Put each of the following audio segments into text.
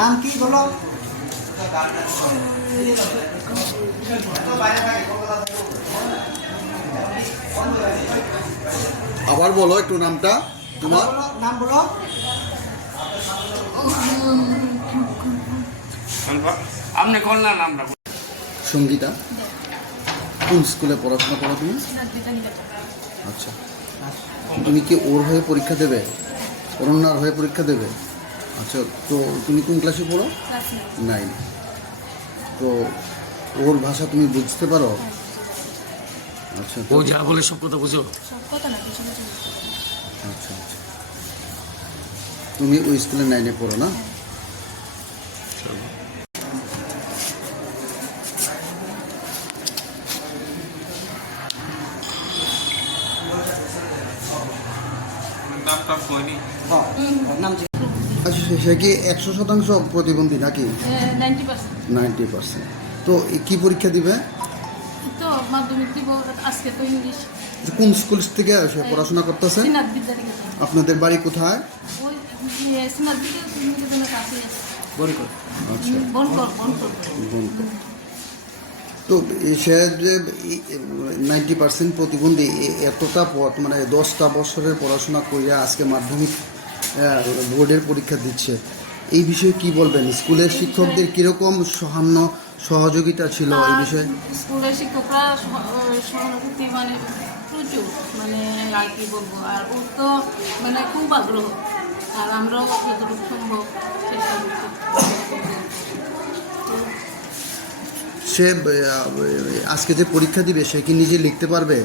নাম কি বলো? আবার বলো একটু নামটা তোমার। নাম বলো। আপনি কল্যাণ আমরা সঙ্গীতা কোন স্কুলে পড়াশোনা করো তুমি? আচ্ছা। তুমি কি ওর হয়ে পরীক্ষা দেবে? অরণ্যার হয়ে পরীক্ষা দেবে? আচ্ছা তো তুমি কোন ক্লাসে পড়ো? নাইন তো ওর ভাষা তুমি বুঝতে পারো? আচ্ছা ও যা বলে সব কথা বুঝো। সব কথা না কিছু কিছু আচ্ছা আচ্ছা। তুমি ওই স্কুলে নাইনে পড়ো না? হ্যাঁ, নাম? আচ্ছা সে- কি একশো শতাংশ প্রতিবন্ধী নাকি? নাইনটি পার্সেন্ট তো কি পরীক্ষা দিবে? তো মাধ্যমিক দিব আজকে তো ইংলিশ। কোন স্কুল থেকে সে পড়াশোনা করতেছে? আপনাদের বাড়ি কোথায়? ওই ইয়ে। আচ্ছা। তো সে যে নাইনটি পার্সেন্ট প্রতিবন্ধী এ- এতটা পথ মানে দশটা বছরের পড়াশোনা করিয়া আজকে মাধ্যমিক বোর্ডের পরীক্ষা দিচ্ছে। এই বিষয়ে কি বলবেন? স্কুলের শিক্ষকদের কীরকম সহান্য সহযোগিতা ছিল এই বিষয়ে? স্কুলের শিক্ষকরা সহানুভূতি মানে প্রচুর মানে আর কি বলব আর ওর তো মানে খুব আগ্রহ। আর আমরাও যতটুকু সম্ভব চেষ্টা সে আজকে যে পরীক্ষা দিবে সে কি নিজে লিখতে পারবে?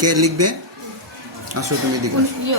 কে লিখবে? আসো তুমি দিকে কোন ইয়ে।